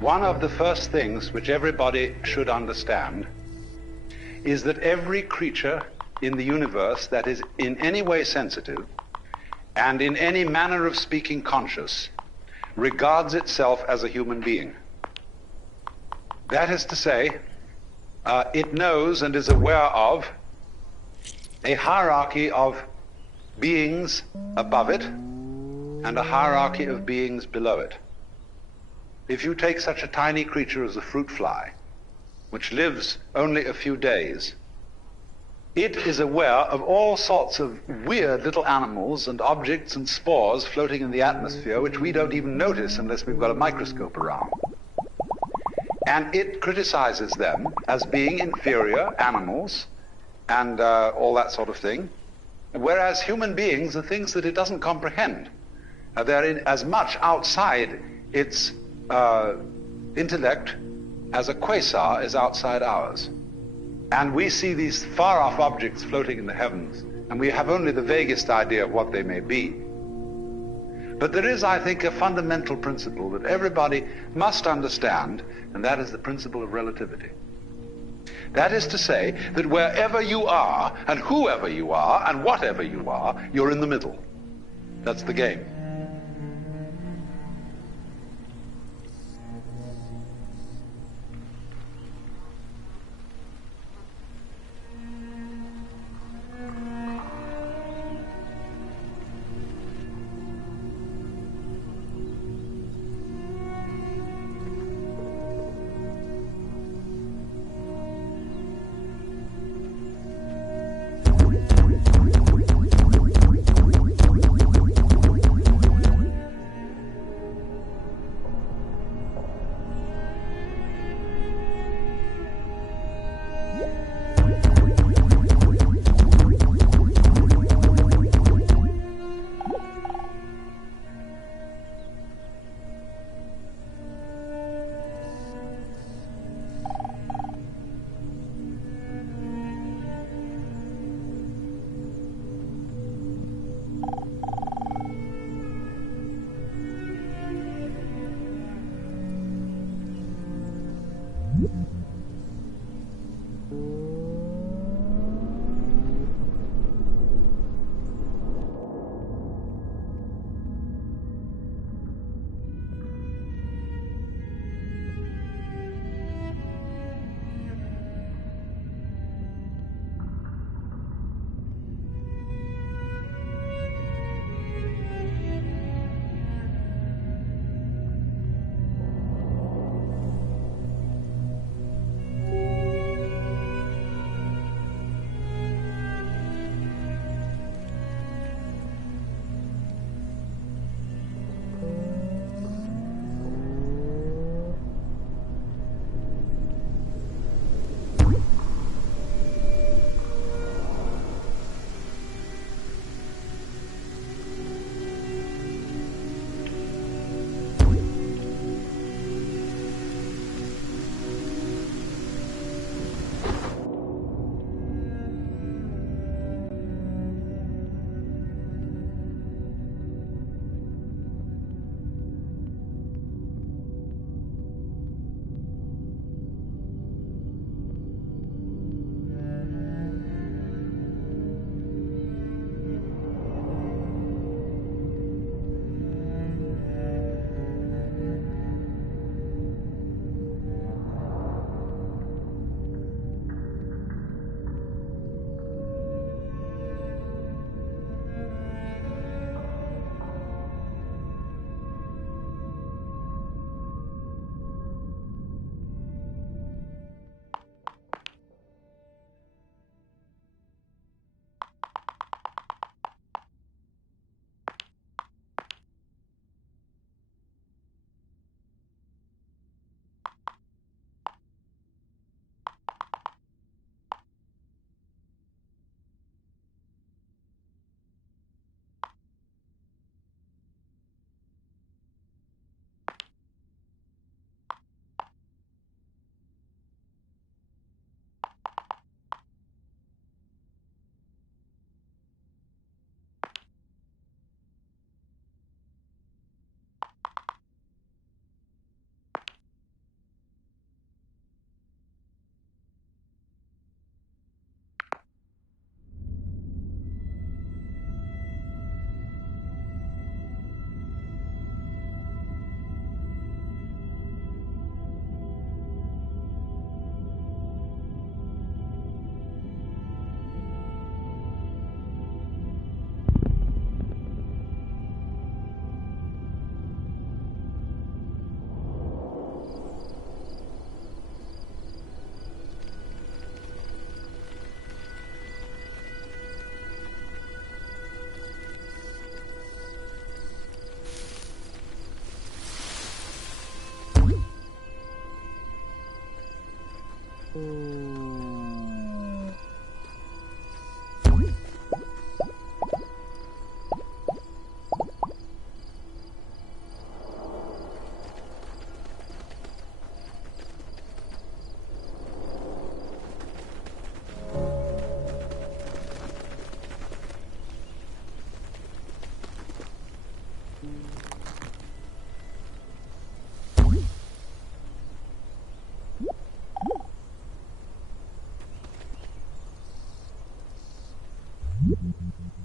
One of the first things which everybody should understand is that every creature in the universe that is in any way sensitive and in any manner of speaking conscious regards itself as a human being. That is to say, it knows and is aware of a hierarchy of beings above it and a hierarchy of beings below it. If you take such a tiny creature as a fruit fly, which lives only a few days, it is aware of all sorts of weird little animals and objects and spores floating in the atmosphere which we don't even notice unless we've got a microscope around. And it criticizes them as being inferior animals and all that sort of thing, whereas human beings are things that it doesn't comprehend. They're as much outside its intellect as a quasar is outside ours. And we see these far-off objects floating in the heavens, and we have only the vaguest idea of what they may be. But there is, I think, a fundamental principle that everybody must understand, and that is the principle of relativity. That is to say that wherever you are, and whoever you are, and whatever you are, you're in the middle. That's the game.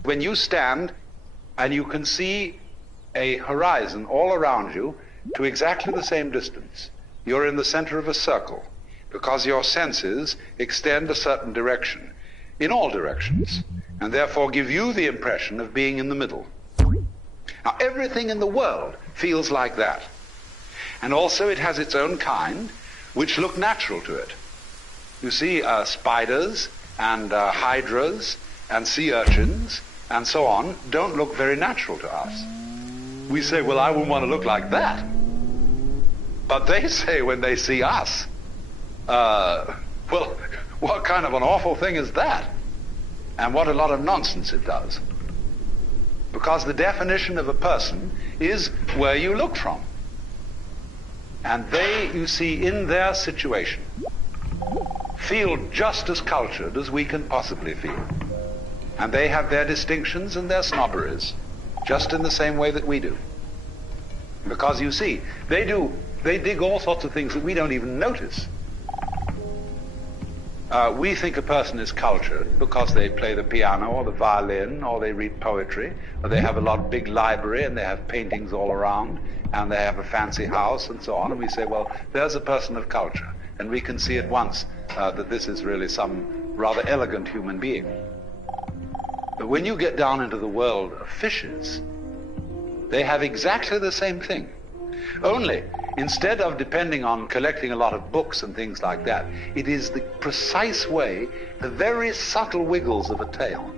When you stand and you can see a horizon all around you to exactly the same distance, you're in the center of a circle because your senses extend a certain direction in all directions and therefore give you the impression of being in the middle. Now, everything in the world feels like that. And also it has its own kind, which look natural to it. You see, spiders and hydras and sea urchins and so on don't look very natural to us. We say, well, I wouldn't want to look like that. But they say when they see us, well, what kind of an awful thing is that? And what a lot of nonsense it does. Because the definition of a person is where you look from. And they, you see, in their situation, feel just as cultured as we can possibly feel. And they have their distinctions and their snobberies, just in the same way that we do. Because you see, they dig all sorts of things that we don't even notice. We think a person is cultured because they play the piano or the violin or they read poetry or they have a big library and they have paintings all around and they have a fancy house and so on. And we say, well, there's a person of culture. And we can see at once that this is really some rather elegant human being. But when you get down into the world of fishes, they have exactly the same thing. Only, instead of depending on collecting a lot of books and things like that, it is the precise way, the very subtle wiggles of a tail,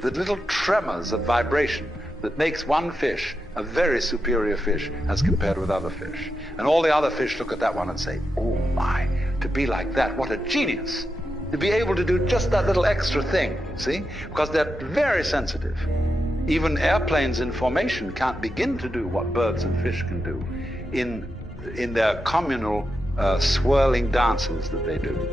the little tremors of vibration that makes one fish a very superior fish as compared with other fish. And all the other fish look at that one and say, oh my, to be like that, what a genius. To be able to do just that little extra thing, see? Because they're very sensitive. Even airplanes in formation can't begin to do what birds and fish can do in their communal swirling dances that they do.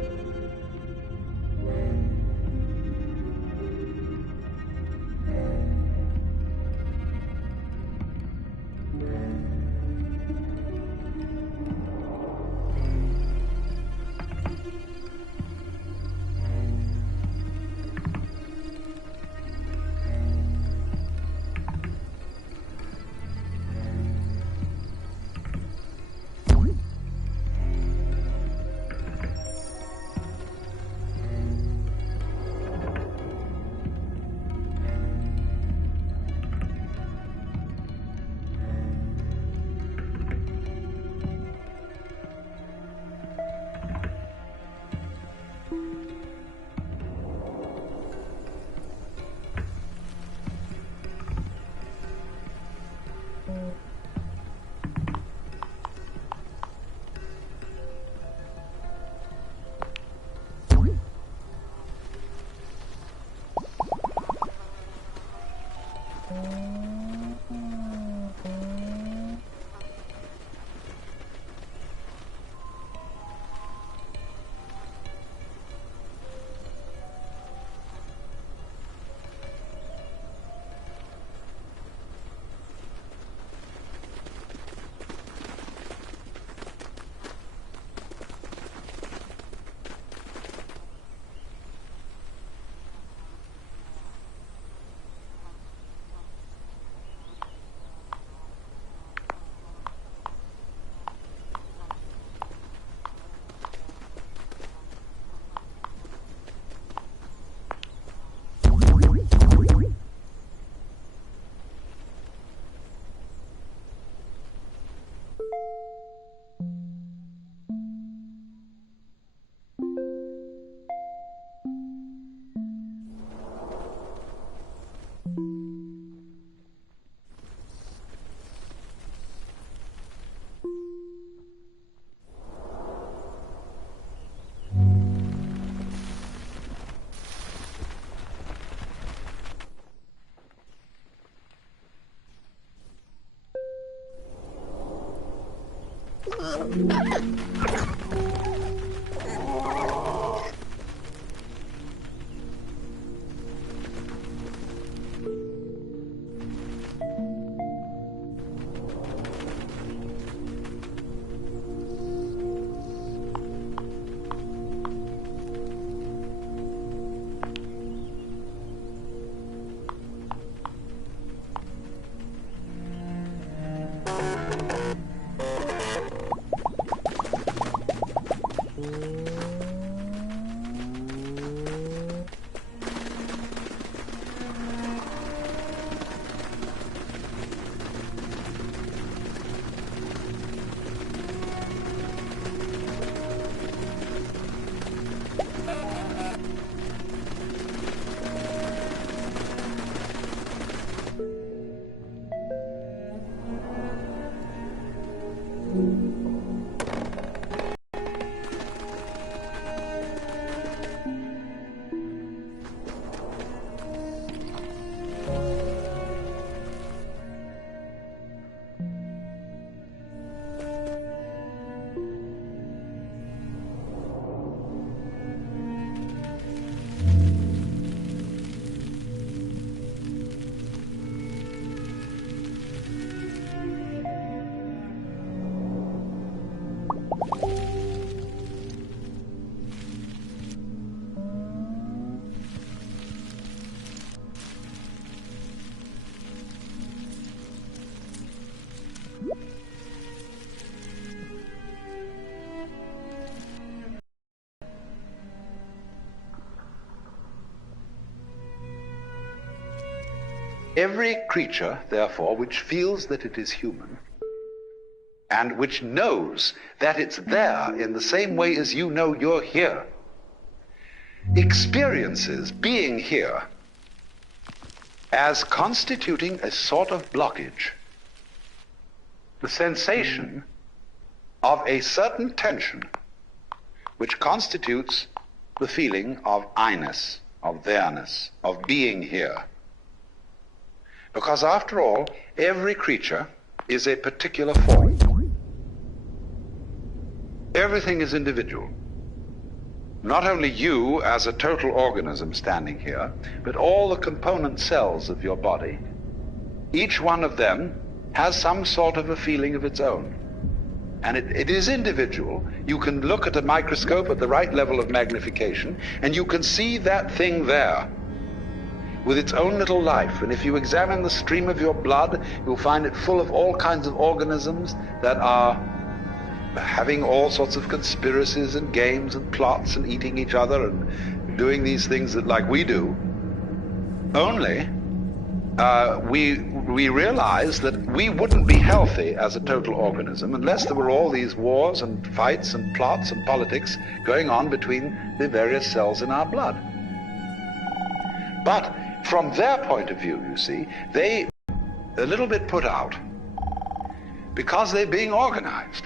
Every creature, therefore, which feels that it is human, and which knows that it's there in the same way as you know you're here, experiences being here as constituting a sort of blockage, the sensation of a certain tension which constitutes the feeling of I-ness, of there-ness, of being here. Because after all, every creature is a particular form. Everything is individual. Not only you as a total organism standing here, but all the component cells of your body. Each one of them has some sort of a feeling of its own. And it is individual. You can look at a microscope at the right level of magnification, and you can see that thing there with its own little life. And if you examine the stream of your blood, you'll find it full of all kinds of organisms that are having all sorts of conspiracies and games and plots and eating each other and doing these things that like we do. Only we realize that we wouldn't be healthy as a total organism unless there were all these wars and fights and plots and politics going on between the various cells in our blood. But from their point of view, you see, they a little bit put out because they're being organized.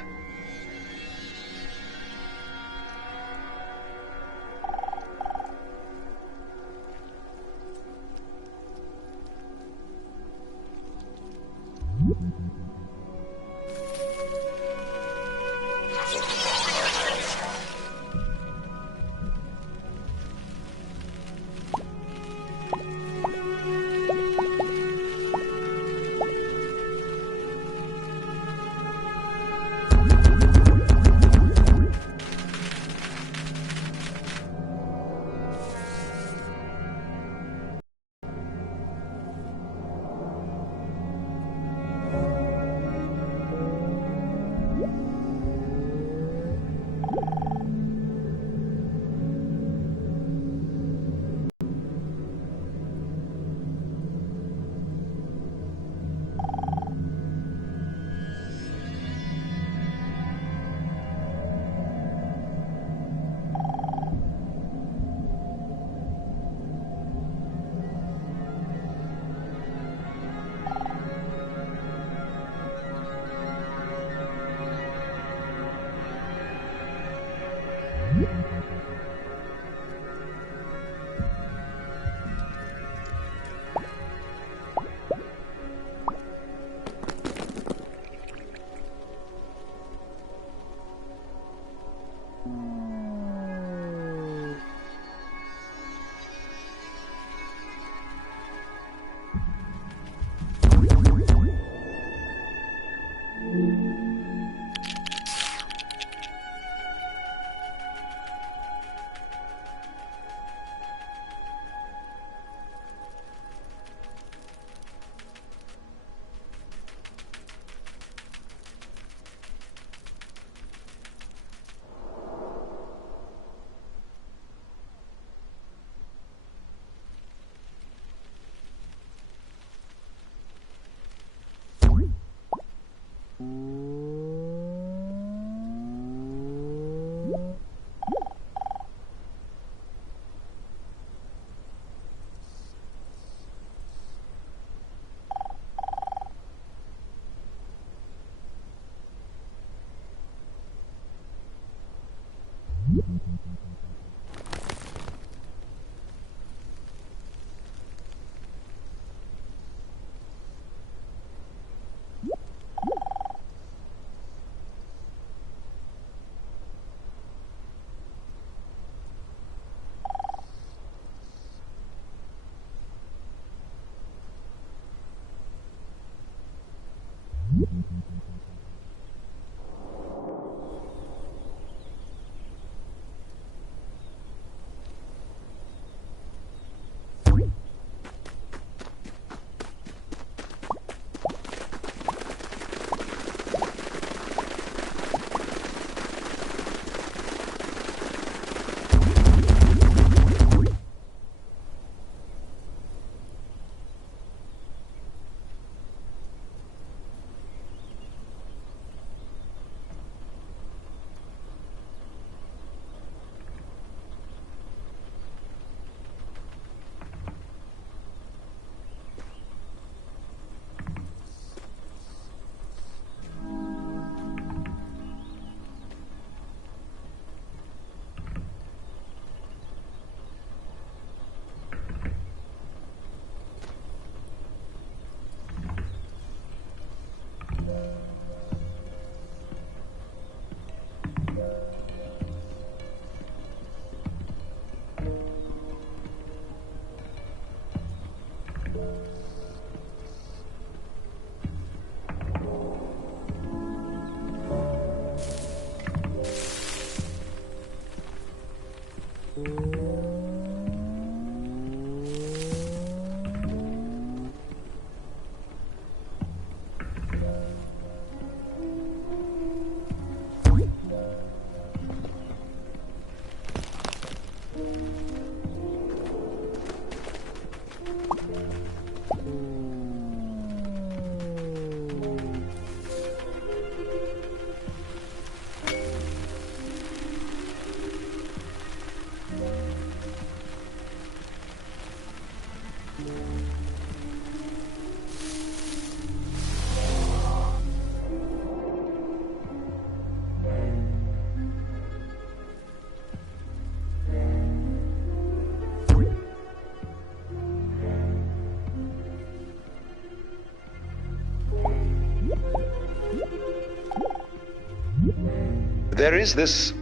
There is this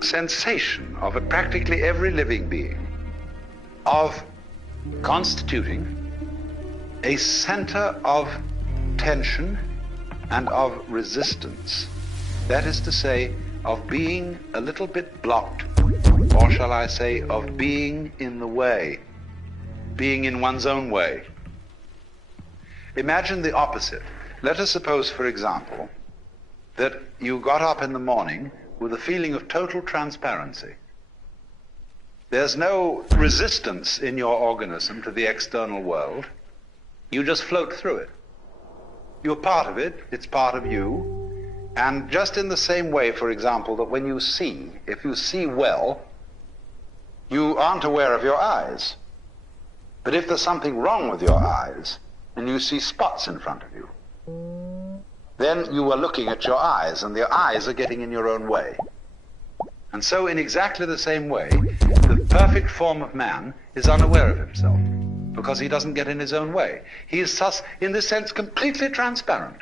sensation of practically every living being of constituting a center of tension and of resistance. That is to say, of being a little bit blocked, or shall I say, of being in the way, being in one's own way. Imagine the opposite. Let us suppose, for example, that you got up in the morning with a feeling of total transparency. There's no resistance in your organism to the external world. You just float through it. You're part of it, it's part of you. And just in the same way, for example, that when you see, if you see well, you aren't aware of your eyes. But if there's something wrong with your eyes, and you see spots in front of you, then you are looking at your eyes, and the eyes are getting in your own way. And so in exactly the same way, the perfect form of man is unaware of himself, because he doesn't get in his own way. He is thus, in this sense, completely transparent.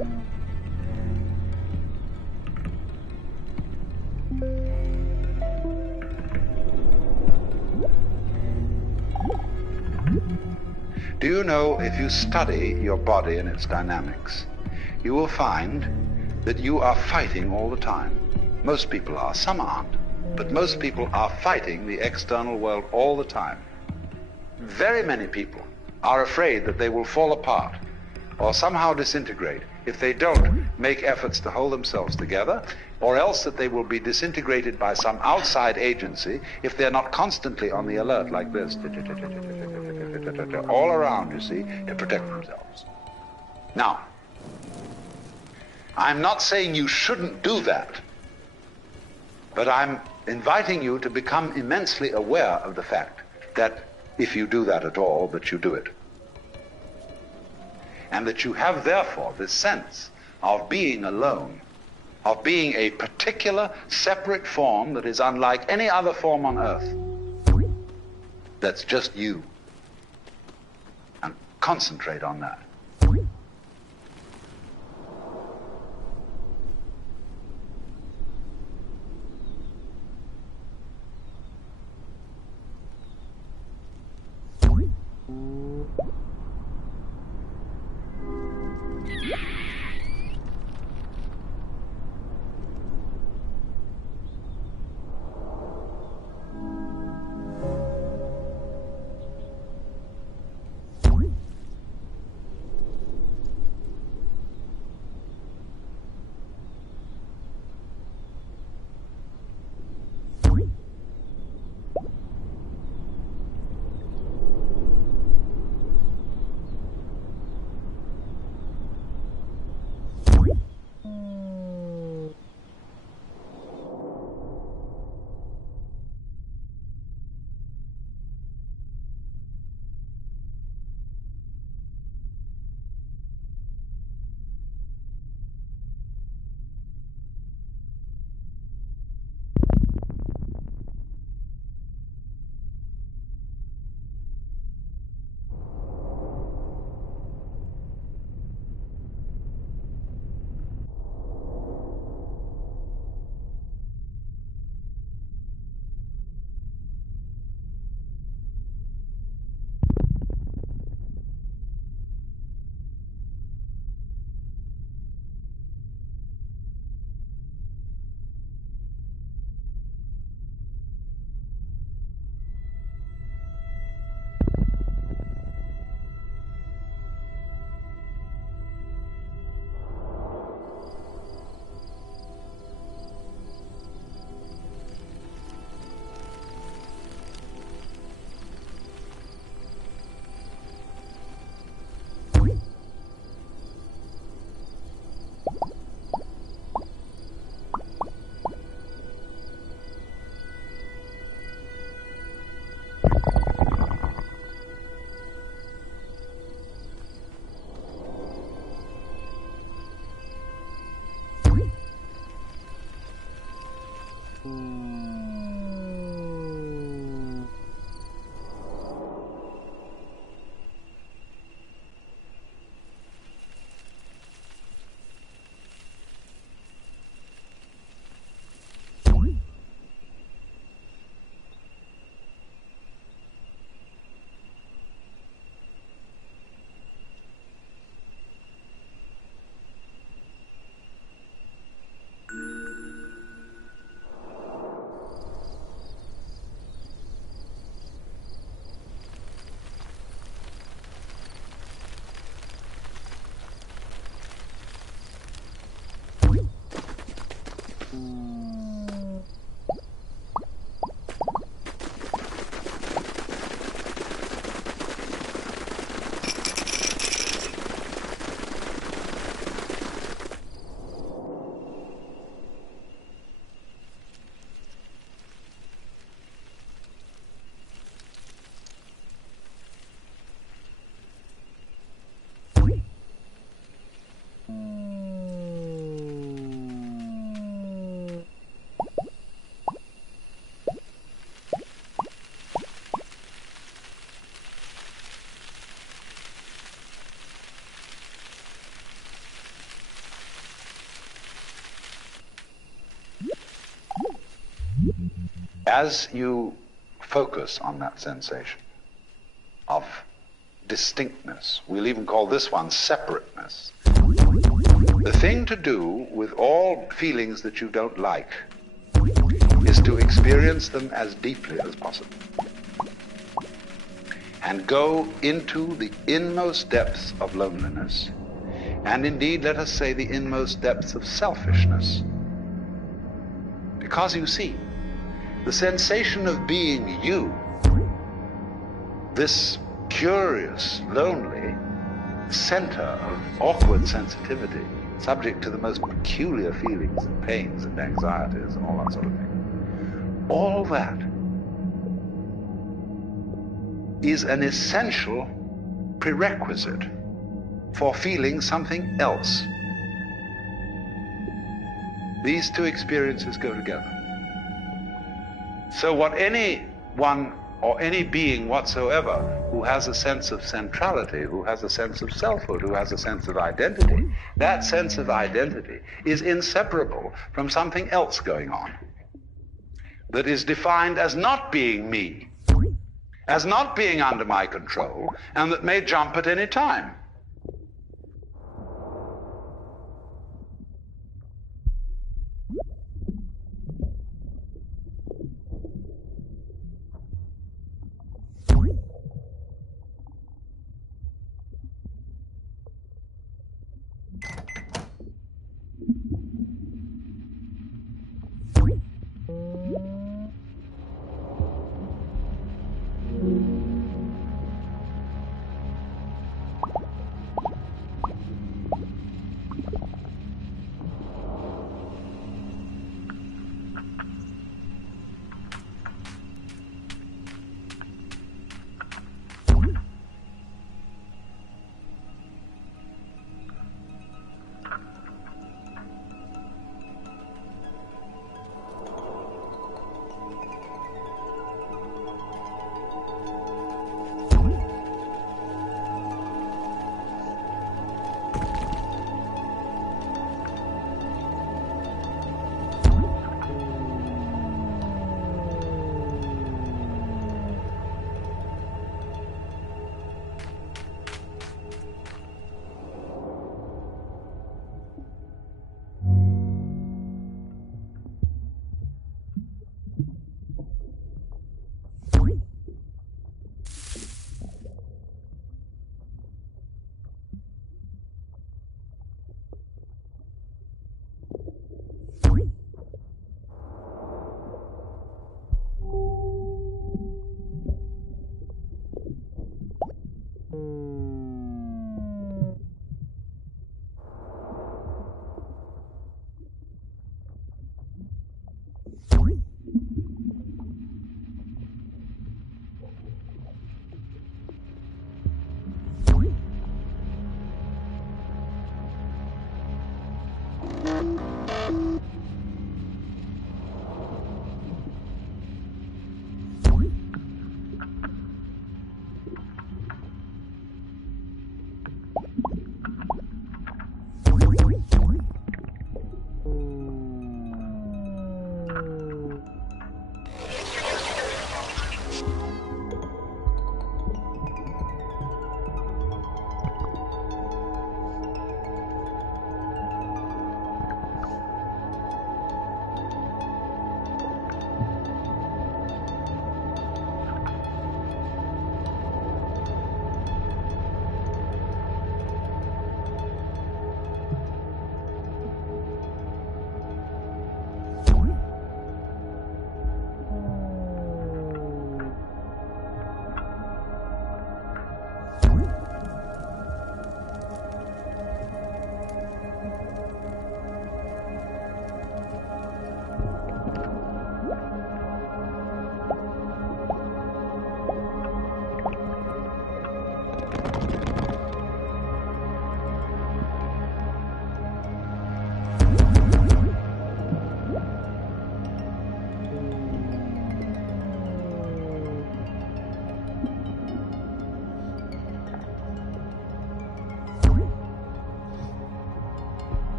Do you know, if you study your body and its dynamics, you will find that you are fighting all the time. Most people are, some aren't, but most people are fighting the external world all the time. Very many people are afraid that they will fall apart or somehow disintegrate if they don't make efforts to hold themselves together, or else that they will be disintegrated by some outside agency if they're not constantly on the alert like this, all around, you see, to protect themselves. Now, I'm not saying you shouldn't do that, but I'm inviting you to become immensely aware of the fact that if you do that at all, that you do it. And that you have, therefore, this sense of being alone, of being a particular, separate form that is unlike any other form on earth. That's just you. And concentrate on that. as you focus on that sensation of distinctness, we'll even call this one separateness, the thing to do with all feelings that you don't like is to experience them as deeply as possible and go into the inmost depths of loneliness, and indeed, let us say, the inmost depths of selfishness. Because you see, the sensation of being you, this curious, lonely center of awkward sensitivity, subject to the most peculiar feelings and pains and anxieties and all that sort of thing, all that is an essential prerequisite for feeling something else. These two experiences go together. So what anyone or any being whatsoever who has a sense of centrality, who has a sense of selfhood, who has a sense of identity, that sense of identity is inseparable from something else going on that is defined as not being me, as not being under my control, and that may jump at any time.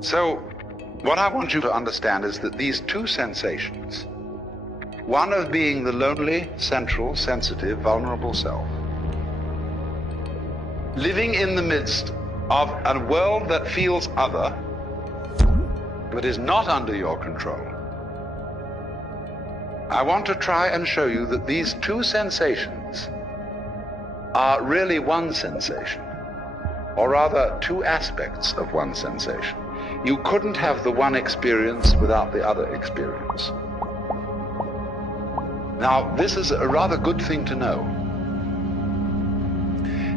So, what I want you to understand is that these two sensations, one of being the lonely, central, sensitive, vulnerable self, living in the midst of a world that feels other, but is not under your control. I want to try and show you that these two sensations are really one sensation, or rather two aspects of one sensation. You couldn't have the one experience without the other experience. Now, this is a rather good thing to know,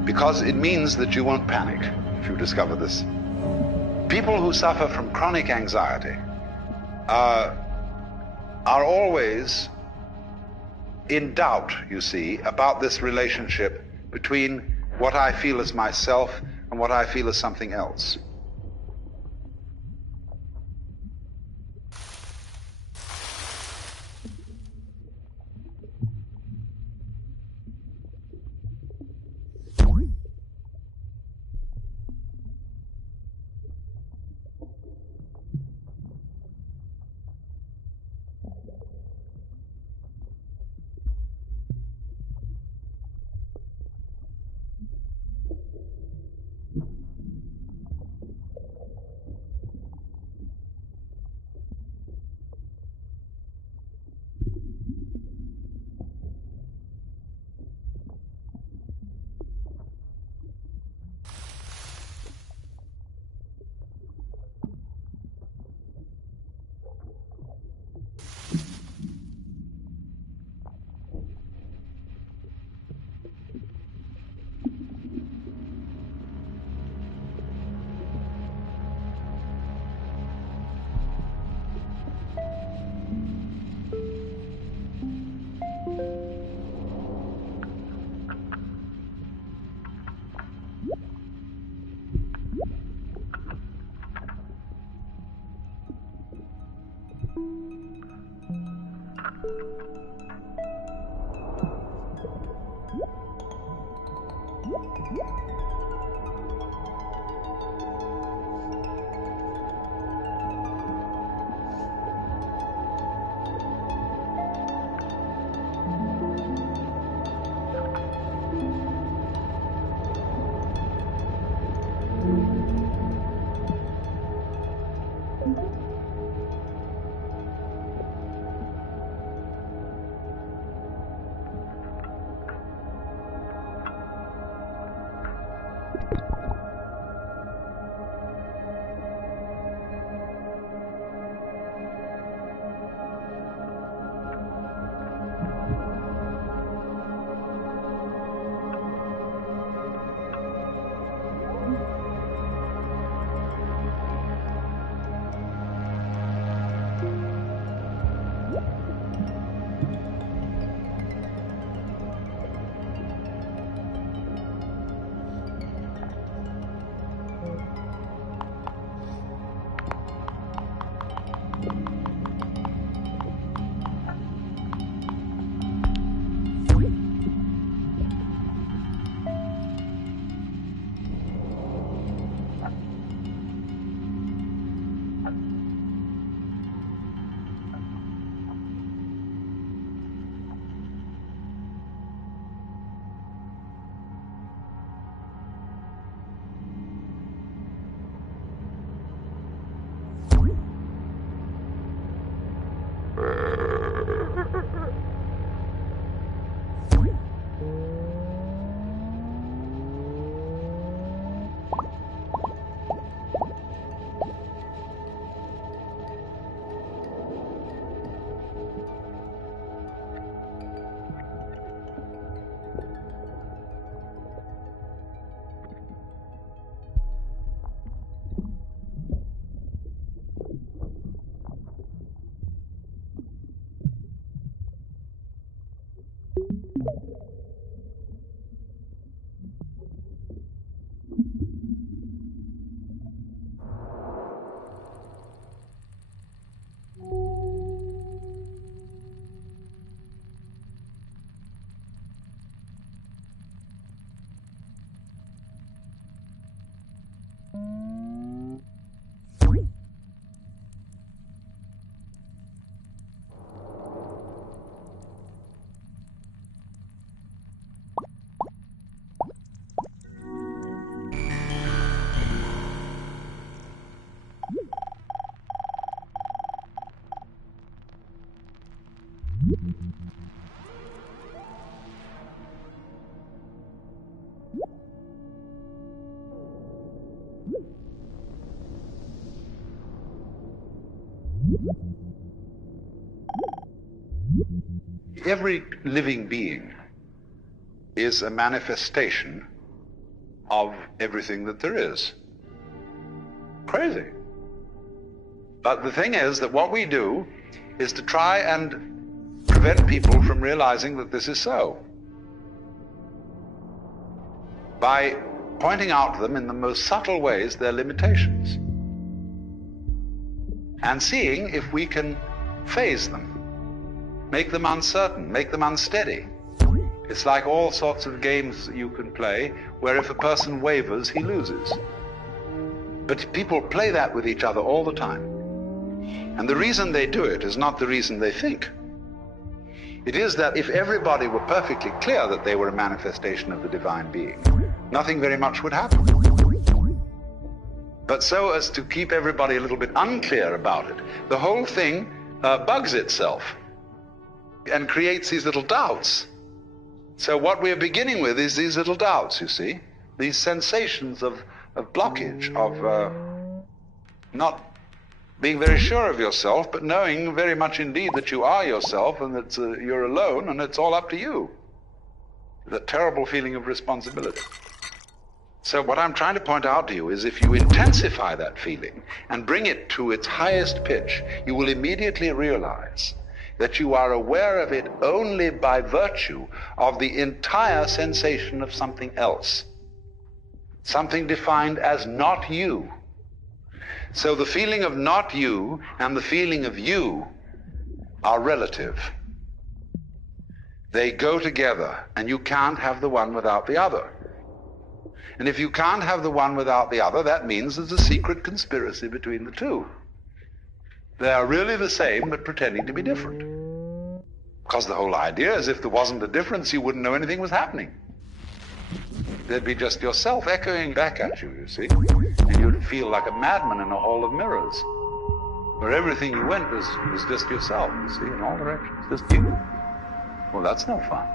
because it means that you won't panic if you discover this. People who suffer from chronic anxiety are always in doubt, you see, about this relationship between what I feel as myself and what I feel as something else. every living being is a manifestation of everything that there is. Crazy. But the thing is that what we do is to try and prevent people from realizing that this is so, by pointing out to them in the most subtle ways their limitations and seeing if we can phase them, make them uncertain, make them unsteady. It's like all sorts of games that you can play where if a person wavers, he loses. But people play that with each other all the time. And the reason they do it is not the reason they think. It is that if everybody were perfectly clear that they were a manifestation of the divine being, nothing very much would happen. But so as to keep everybody a little bit unclear about it, the whole thing bugs itself and creates these little doubts. So what we're beginning with is these little doubts, you see, these sensations of blockage, of not being very sure of yourself, but knowing very much indeed that you are yourself and that you're alone and it's all up to you. The terrible feeling of responsibility. So what I'm trying to point out to you is if you intensify that feeling and bring it to its highest pitch, you will immediately realize that you are aware of it only by virtue of the entire sensation of something else, something defined as not you. So the feeling of not you and the feeling of you are relative. They go together, and you can't have the one without the other. And if you can't have the one without the other, that means there's a secret conspiracy between the two. They are really the same, but pretending to be different. Because the whole idea is if there wasn't a difference, you wouldn't know anything was happening. There'd be just yourself echoing back at you, you see. And you'd feel like a madman in a hall of mirrors, where everything you went was just yourself, you see, in all directions, just you. Well, that's no fun.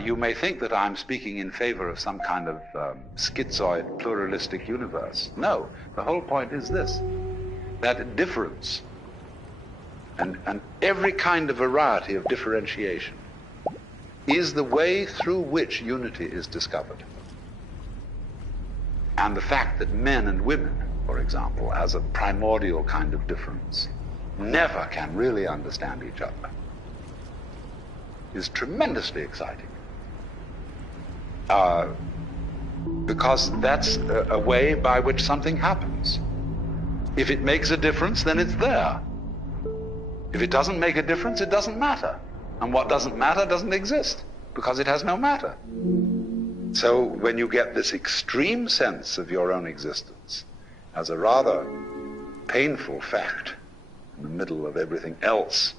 You may think that I'm speaking in favor of some kind of schizoid, pluralistic universe. No, the whole point is this, that difference and every kind of variety of differentiation is the way through which unity is discovered. And the fact that men and women, for example, as a primordial kind of difference, never can really understand each other is tremendously exciting. Because that's a way by which something happens. If it makes a difference, then it's there. If it doesn't make a difference, it doesn't matter. And what doesn't matter doesn't exist, because it has no matter. So when you get this extreme sense of your own existence as a rather painful fact in the middle of everything else,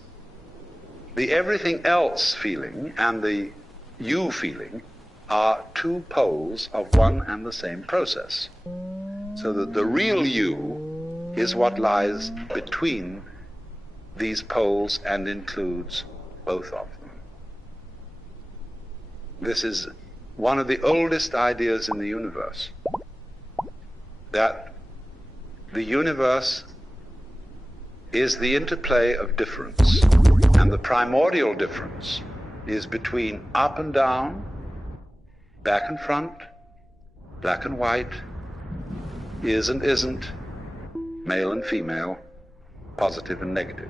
the everything else feeling and the you feeling are two poles of one and the same process. So that the real you is what lies between these poles and includes both of them. This is one of the oldest ideas in the universe, that the universe is the interplay of difference, and the primordial difference is between up and down, back and front, black and white, is and isn't, male and female, positive and negative.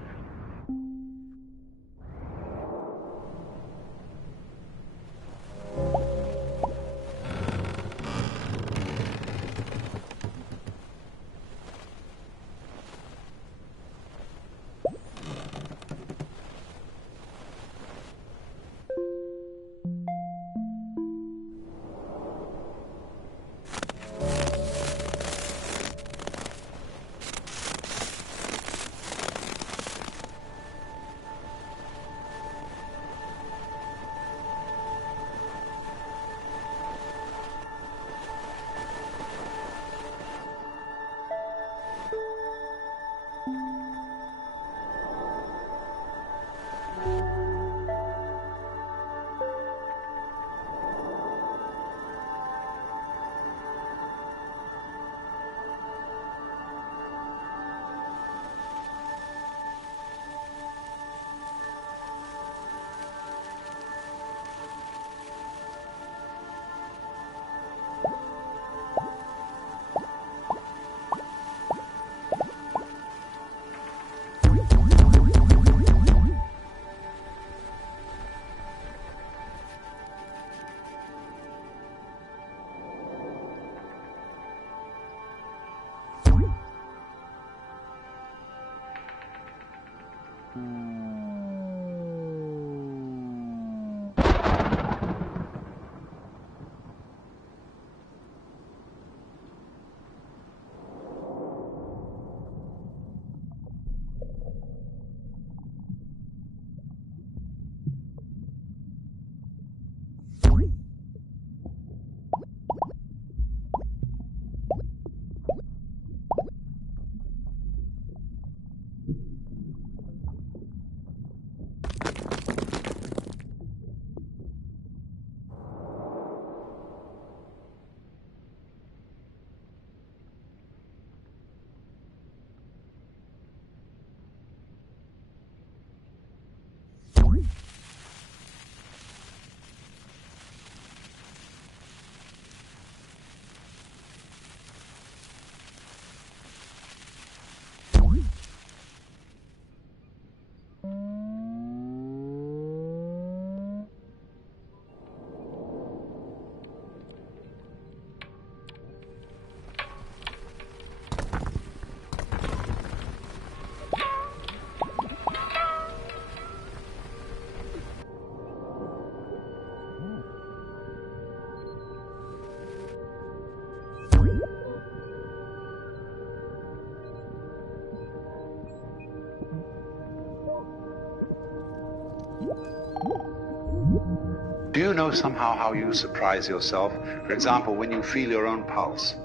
Do you know somehow how you surprise yourself? For example, when you feel your own pulse,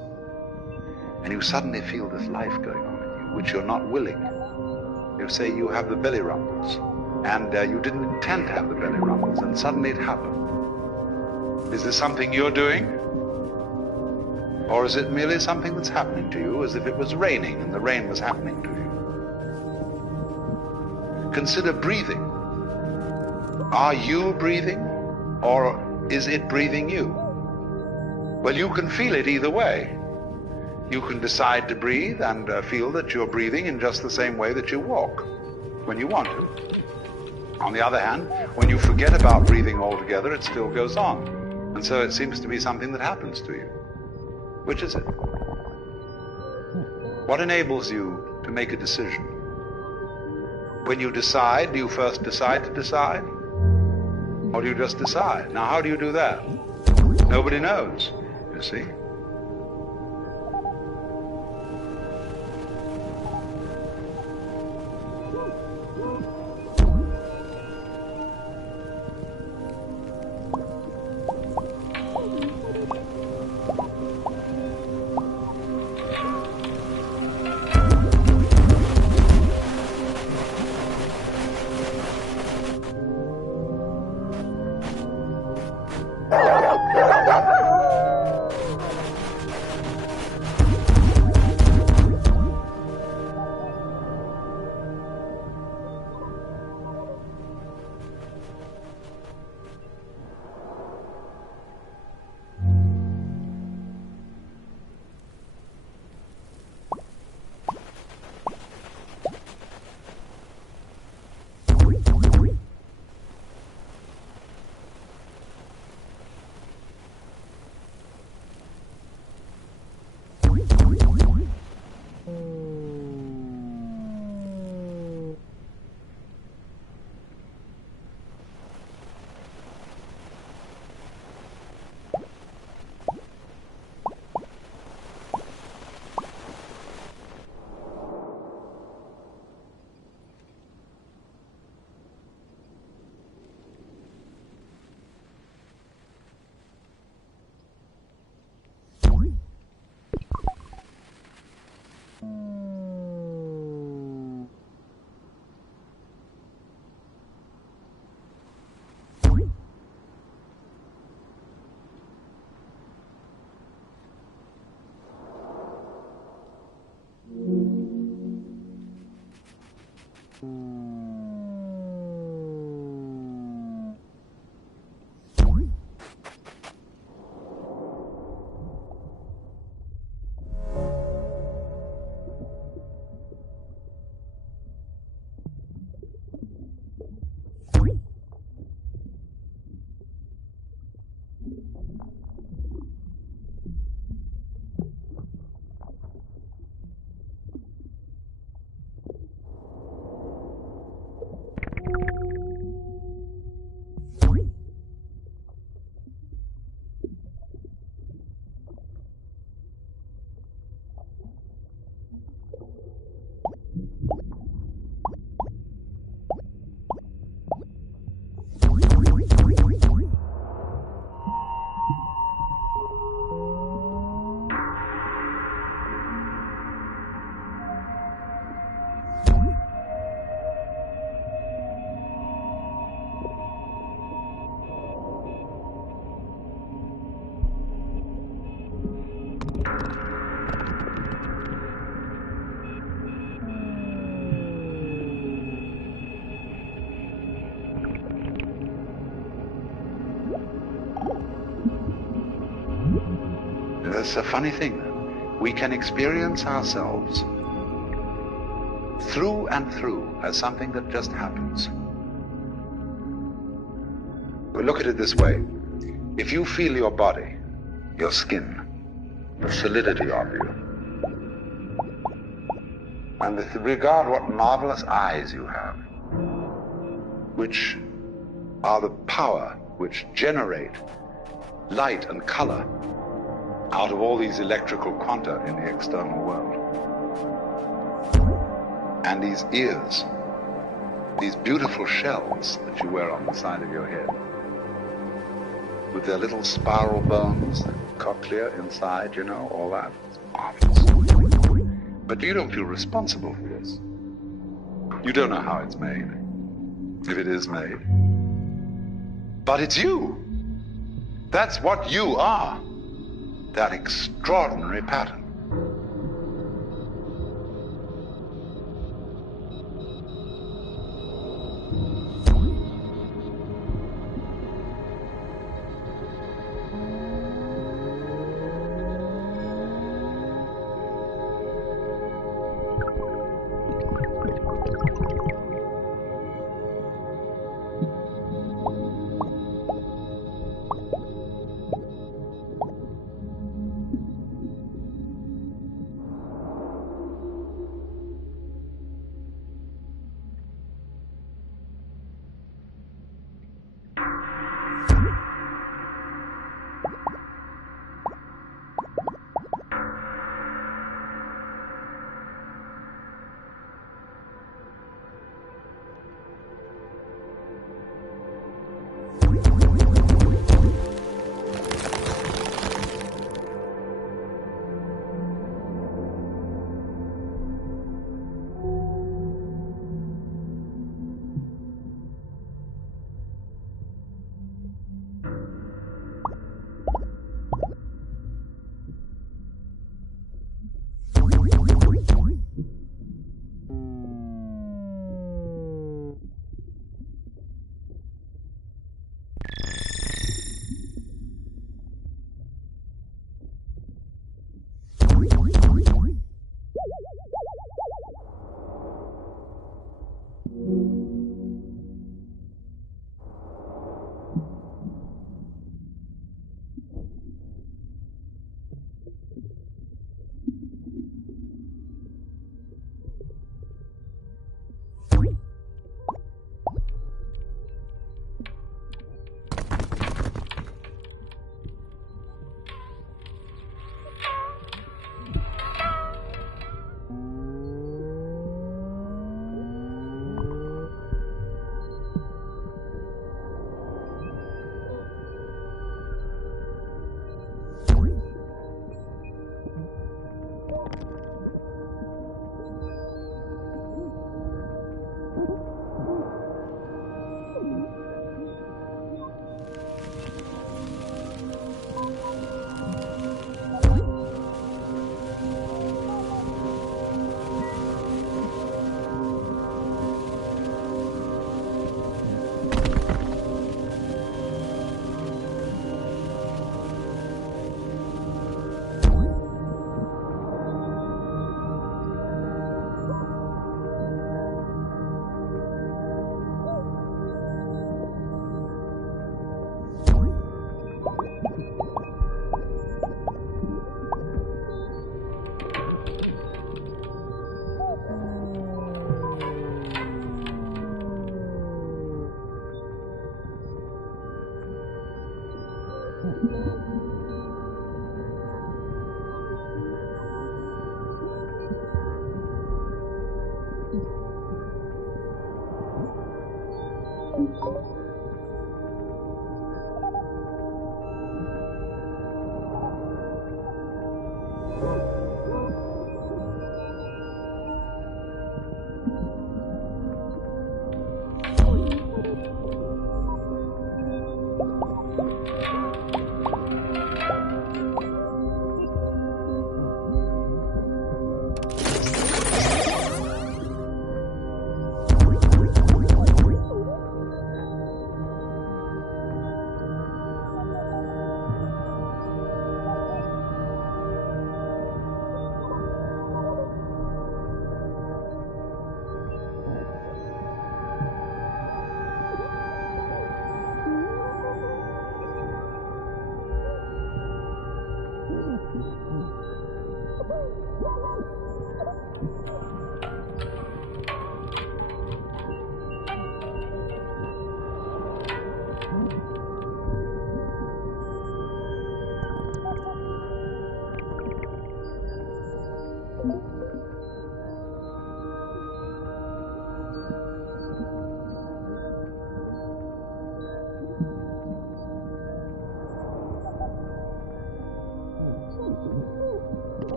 and you suddenly feel this life going on in you, which you're not willing. You say you have the belly rumbles, and you didn't intend to have the belly rumbles, and suddenly it happened. Is this something you're doing? Or is it merely something that's happening to you, as if it was raining and the rain was happening to you? Consider breathing. Are you breathing, or is it breathing you? Well, you can feel it either way. You can decide to breathe and feel that you're breathing in just the same way that you walk when you want to. On the other hand, when you forget about breathing altogether, it still goes on. And so it seems to be something that happens to you. Which is it? What enables you to make a decision? When you decide, do you first decide to decide? Or do you just decide? Now, how do you do that? Nobody knows, you see. That's a funny thing. We can experience ourselves through and through as something that just happens. We look at it this way. If you feel your body, your skin, the solidity of you, and with regard what marvelous eyes you have, which are the power which generate light and color out of all these electrical quanta in the external world. And these ears, these beautiful shells that you wear on the side of your head, with their little spiral bones, the cochlea inside, you know, all that. It's marvelous. But you don't feel responsible for this. You don't know how it's made. if it is made. But it's you. That's what you are. That extraordinary pattern.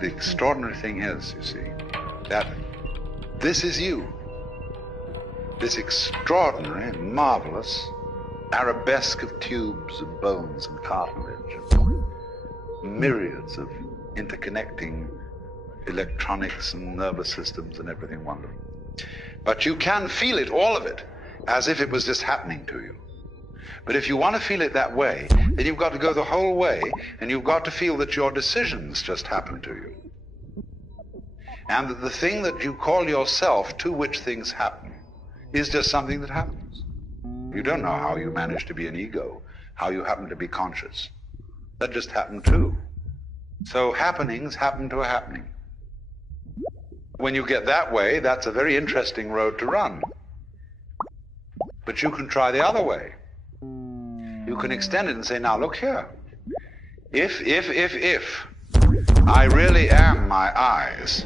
The extraordinary thing is, you see, that this is you. This extraordinary, marvelous arabesque of tubes and bones and cartilage, and myriads of interconnecting electronics and nervous systems and everything wonderful. But you can feel it, all of it, as if it was just happening to you. But if you want to feel it that way, then you've got to go the whole way, and you've got to feel that your decisions just happen to you. And that the thing that you call yourself, to which things happen, is just something that happens. You don't know how you manage to be an ego, how you happen to be conscious. That just happened too. So happenings happen to a happening. When you get that way, that's a very interesting road to run. But you can try the other way. You can extend it and say, now look here. If I really am my eyes,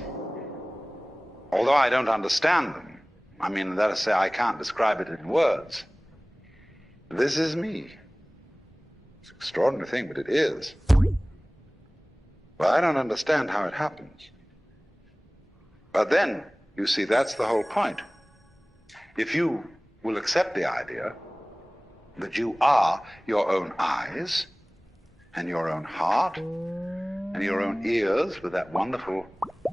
although I don't understand them, I mean, that is to say, I can't describe it in words. This is me. It's an extraordinary thing, but it is. Well, I don't understand how it happens. But then, you see, that's the whole point. If you will accept the idea that you are your own eyes, and your own heart, and your own ears with that wonderful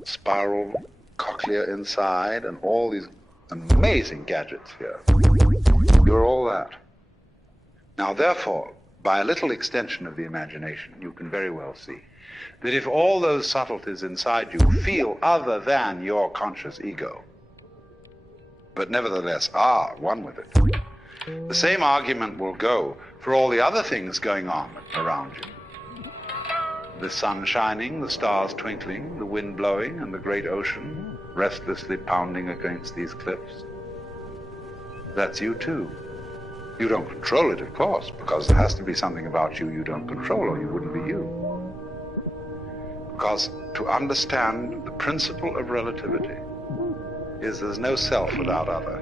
spiral cochlea inside, and all these amazing gadgets here. You're all that. Now, therefore, by a little extension of the imagination, you can very well see that if all those subtleties inside you feel other than your conscious ego, but nevertheless are one with it, the same argument will go for all the other things going on around you. The sun shining, the stars twinkling, the wind blowing, and the great ocean restlessly pounding against these cliffs. That's you too. You don't control it, of course, because there has to be something about you don't control, or you wouldn't be you. Because to understand the principle of relativity is there's no self without other.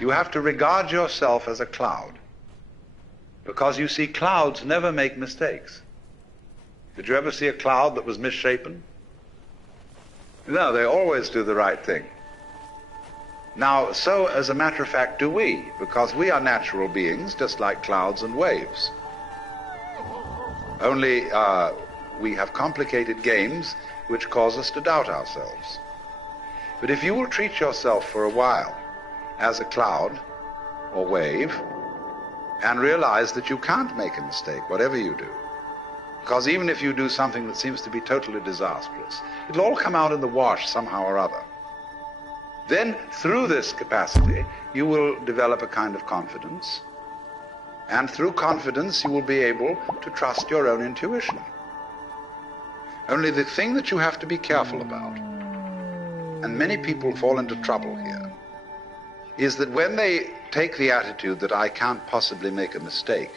You have to regard yourself as a cloud, because you see, clouds never make mistakes. Did you ever see a cloud that was misshapen? No, they always do the right thing. Now, so as a matter of fact do we, because we are natural beings just like clouds and waves. Only we have complicated games which cause us to doubt ourselves. But if you will treat yourself for a while as a cloud or wave and realize that you can't make a mistake, whatever you do, because even if you do something that seems to be totally disastrous, it'll all come out in the wash somehow or other. Then, through this capacity, you will develop a kind of confidence, and through confidence you will be able to trust your own intuition. Only the thing that you have to be careful about, and many people fall into trouble here, is that when they take the attitude that I can't possibly make a mistake,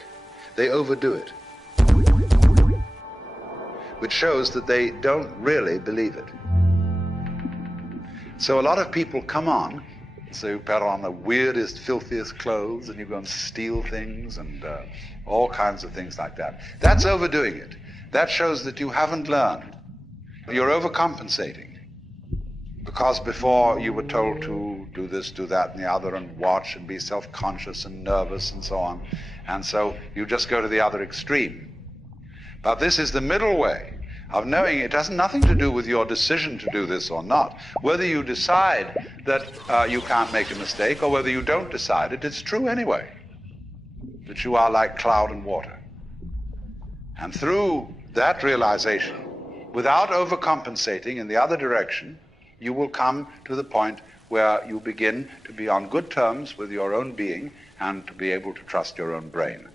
they overdo it, which shows that they don't really believe it. So a lot of people come on, so you put on the weirdest, filthiest clothes, and you go and steal things and all kinds of things like that. That's overdoing it. That shows that you haven't learned. You're overcompensating. Because before you were told to do this, do that, and the other, and watch and be self-conscious and nervous and so on. And so you just go to the other extreme. But this is the middle way of knowing it has nothing to do with your decision to do this or not. Whether you decide that you can't make a mistake or whether you don't decide it, it's true anyway, that you are like cloud and water. And through that realization, without overcompensating in the other direction, you will come to the point where you begin to be on good terms with your own being and to be able to trust your own brain.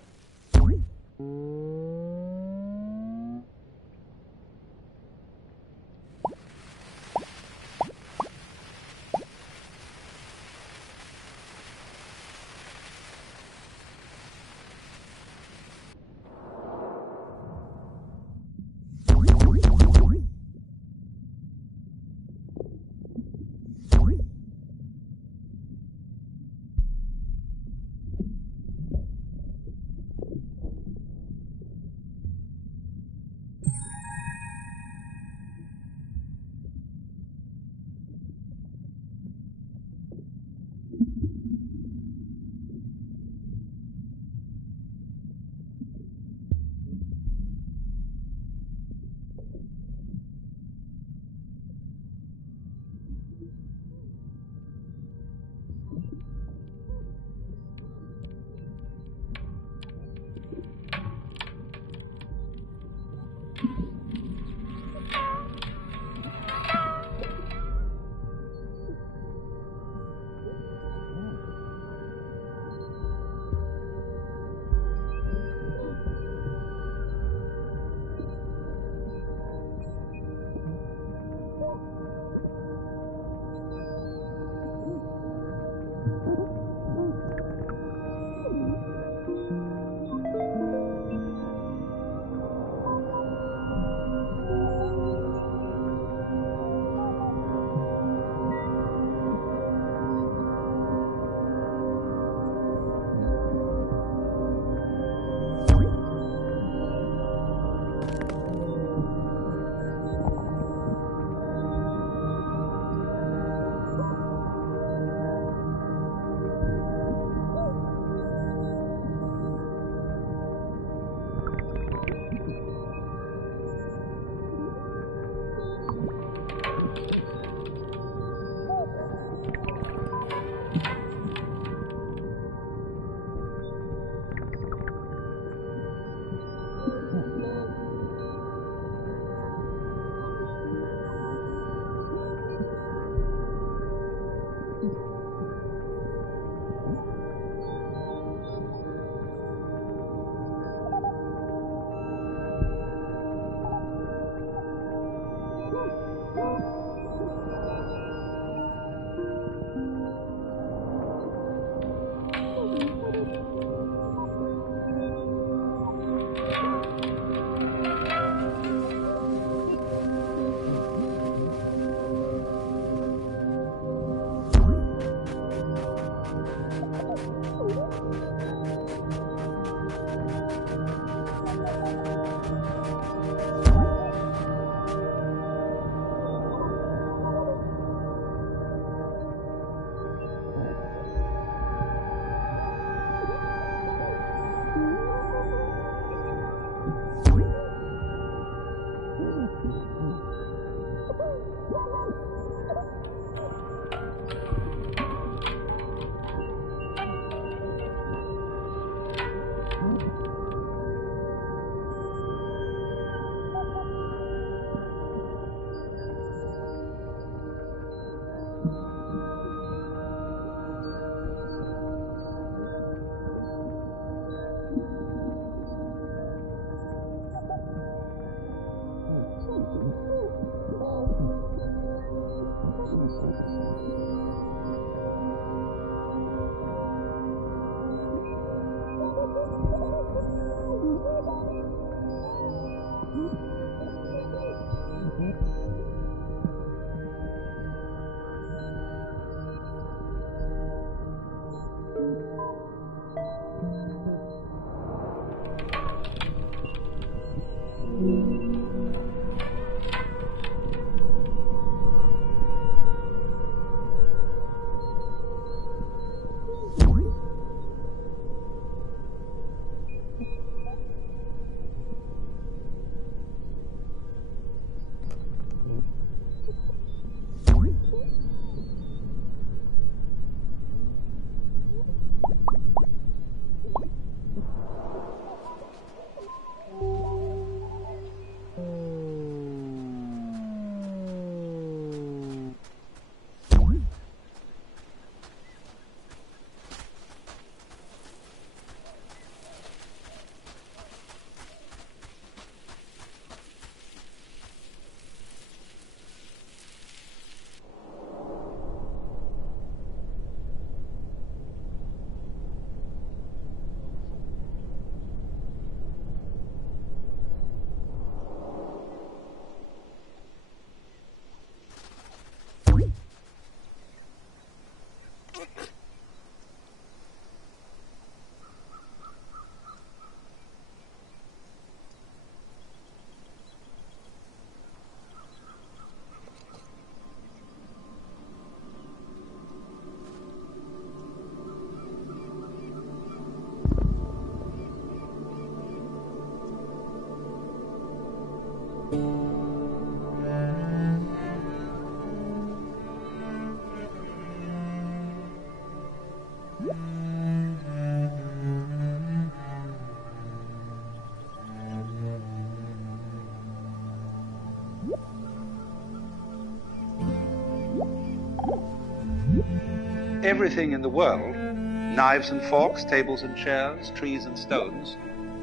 everything in the world, knives and forks, tables and chairs, trees and stones,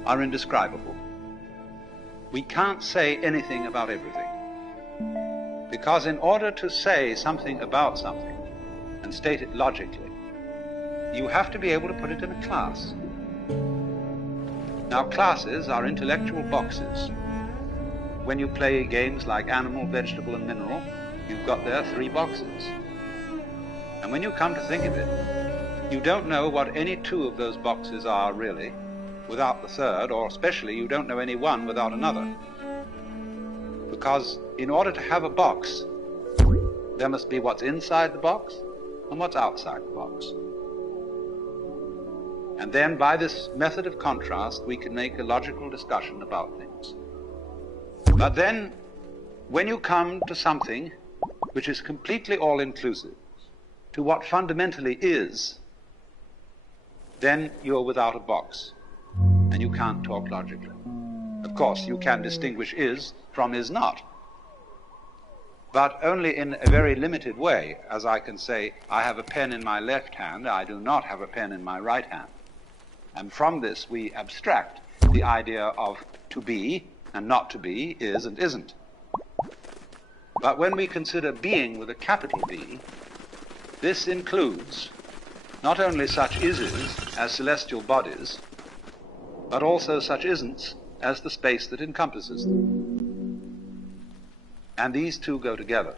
are indescribable. We can't say anything about everything. Because in order to say something about something and state it logically, you have to be able to put it in a class. Now, classes are intellectual boxes. When you play games like animal, vegetable, and mineral, you've got there 3 boxes. And when you come to think of it, you don't know what any 2 of those boxes are really without the third, or especially you don't know any one without another. Because in order to have a box, there must be what's inside the box and what's outside the box. And then by this method of contrast, we can make a logical discussion about things. But then, when you come to something which is completely all-inclusive, to what fundamentally is, then you're without a box, and you can't talk logically. Of course, you can distinguish is from is not, but only in a very limited way, as I can say, I have a pen in my left hand, I do not have a pen in my right hand. And from this we abstract the idea of to be and not to be, is and isn't. But when we consider being with a capital B, this includes not only such ises as celestial bodies, but also such isn'ts as the space that encompasses them. And these 2 go together.